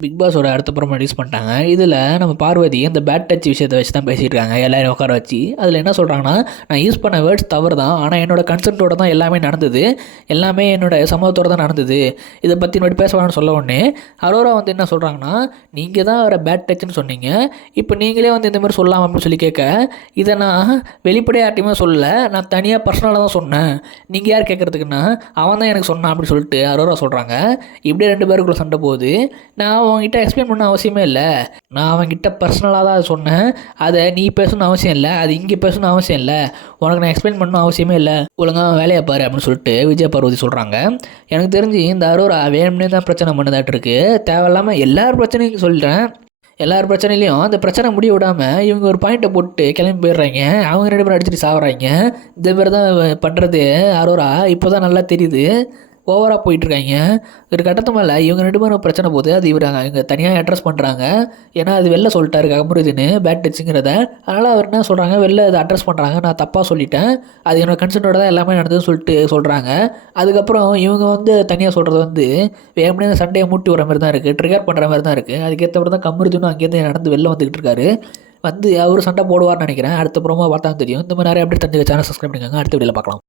Big பாஸோட அடுத்த promo release பண்ணிட்டாங்க. இதில் நம்ம பார்வதி அந்த பேட் டச் விஷயத்தை வச்சு தான் பேசிகிட்டு இருக்காங்க, எல்லாரையும் உட்கார வச்சு. அதில் என்ன சொல்கிறாங்கன்னா, நான் யூஸ் பண்ண வேர்ட்ஸ் தவறு தான், ஆனால் என்னோட கன்சென்ட்டோட தான் எல்லாமே நடந்தது, எல்லாமே என்னோட சம்மதத்தோடு தான் நடந்தது, இதை பற்றி இன்னொரு பேச வேணும்னு சொல்ல உடனே அரோரா வந்து என்ன சொல்கிறாங்கன்னா, நீங்கள் தான் அவரை பேட் டச்சுன்னு சொன்னீங்க, இப்போ நீங்களே வந்து இந்த மாதிரி சொல்லலாம் அப்படின்னு சொல்லி கேட்க, இதை நான் வெளிப்படையாக யார்ட்டையுமே சொல்லலை, நான் தனியாக பர்சனலாக தான் சொன்னேன், நீங்கள் யார் கேட்குறதுக்குன்னா அவன் தான் எனக்கு சொன்னான் அப்படின்னு சொல்லிட்டு அரோரா சொல்கிறாங்க. இப்படியே 2 பேருக்குள்ள சண்டை போகுது. நான் அவங்ககிட்ட எக்ஸ்பிளைன் பண்ண அவசியமே இல்லை, நான் அவங்ககிட்ட பர்சனலாக தான் சொன்னேன், அதை நீ பேசணும்னு அவசியம் இல்லை, அது இங்கே பேசணும்னு அவசியம் இல்லை, உனக்கு நான் எக்ஸ்பிளைன் பண்ணணும் அவசியமே இல்லை, ஒழுங்காக வேலையை பாரு அப்படின்னு சொல்லிட்டு விஜய் பார்வதி சொல்கிறாங்க. எனக்கு தெரிஞ்சு இந்த அரோரா வேணும்னே தான் பிரச்சனை பண்ணதாட்டு இருக்கு. தேவையில்லாமல் எல்லார் பிரச்சனையும் சொல்கிறேன், எல்லார் பிரச்சனையிலையும் அந்த பிரச்சனை முடிய விடாமல் இவங்க ஒரு பாயிண்ட்டை போட்டு கிளம்பி போயிடுறாங்க, அவங்க 2 பேரும் அடிச்சுட்டு சாப்பிட்றாங்க. இந்த பேர் தான் பண்ணுறது அரோரா இப்போ தான் நல்லா தெரியுது, ஓவராக போயிட்டுருக்காங்க. ஒரு கட்டத்து மேலே இவங்க 2 பேரும் பிரச்சனை போகுது, அது இவங்க தனியாக அட்ரஸ் பண்ணுறாங்க. ஏன்னா அது வெளில சொல்லிட்டாரு கமருதீன் பேட் டச்சுங்கிறத, அதனால் அவர் என்ன சொல்கிறாங்க, வெளில அதை அட்ரஸ் பண்ணுறாங்க, நான் தப்பாக சொல்லிட்டேன், அது என்னோட கன்சென்ட்டோட தான் எல்லாமே நடந்ததுன்னு சொல்லிட்டு சொல்கிறாங்க. அதுக்கப்புறம் இவங்க வந்து தனியாக சொல்கிறது வந்து வேணும்னே சண்டையை மூட்டி வர மாதிரி தான் இருக்குது, ட்ரிகர் பண்ணுற மாதிரி தான் இருக்குது. அதுக்கேற்ற மாதிரி தான் கமருதீனும் அங்கேருந்து நடந்து வெளில வந்துக்கிட்டு இருக்காரு. வந்து அவர் சண்டை போடுவார்னு நினைக்கிறேன். அடுத்த ப்ரோமோ பார்த்தா தெரியும். இந்த மாதிரி நிறைய அப்படி தெரிஞ்சுக்க சேனல் சப்ஸ்கிரைப் பண்ணிக்கோங்க. அடுத்த வீடியோவில் பார்க்கலாம்.